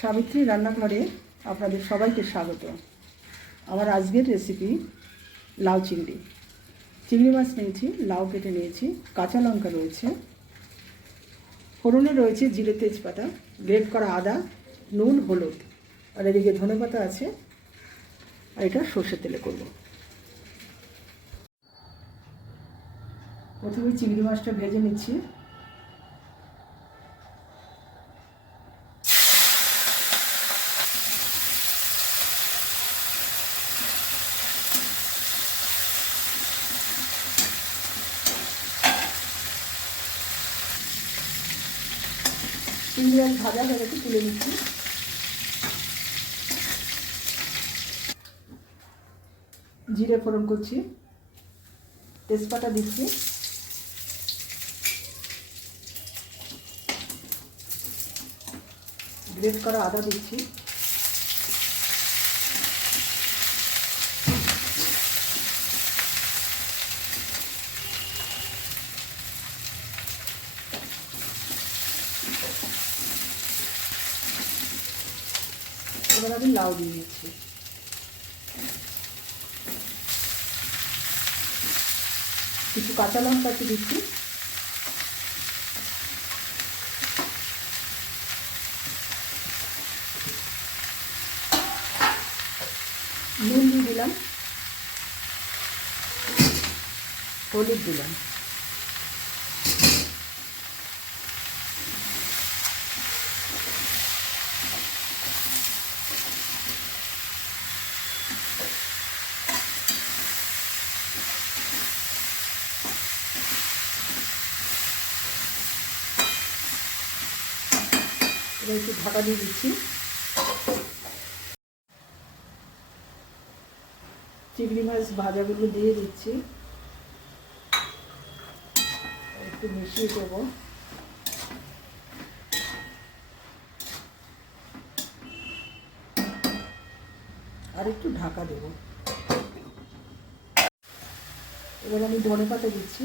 সাবিত্রী রান্নাঘরে আপনাদের সবাইকে স্বাগত। আমার আজকের রেসিপি লাউ চিংড়ি। চিংড়ি মাছ নিয়েছি, লাউ কেটে নিয়েছি, কাঁচা লঙ্কা রয়েছে, ফোড়নে রয়েছে জিরে তেজপাতা, গ্রেট করা আদা, নুন, হলুদ, আর এদিকে ধনে পাতা আছে, আর এটা সর্ষের তেলে করব। প্রথমে চিংড়ি মাছটা ভেজে নিচ্ছি। চিংড়ি মাছ ভাজা হয়ে গেছে তুলে নিচ্ছি। জিরে ফোড়ন করছি। তেজপাতা দিচ্ছি। গ্রেট করা আদা দিচ্ছি। এবার আমি লাউ দিয়ে দিচ্ছি। কিছু কাঁচা লঙ্কা দিচ্ছি। নুন দিয়ে দিলাম। হলুদ দিলাম। একটু ঢাকা দিয়ে দিচ্ছি। চিংড়ি মাছ ভাজাগুলো দিয়ে দিচ্ছি। একটু মিশিয়ে দেবো। আর একটু ঢাকা দেব। এবার আমি ধনে পাতা দিচ্ছি।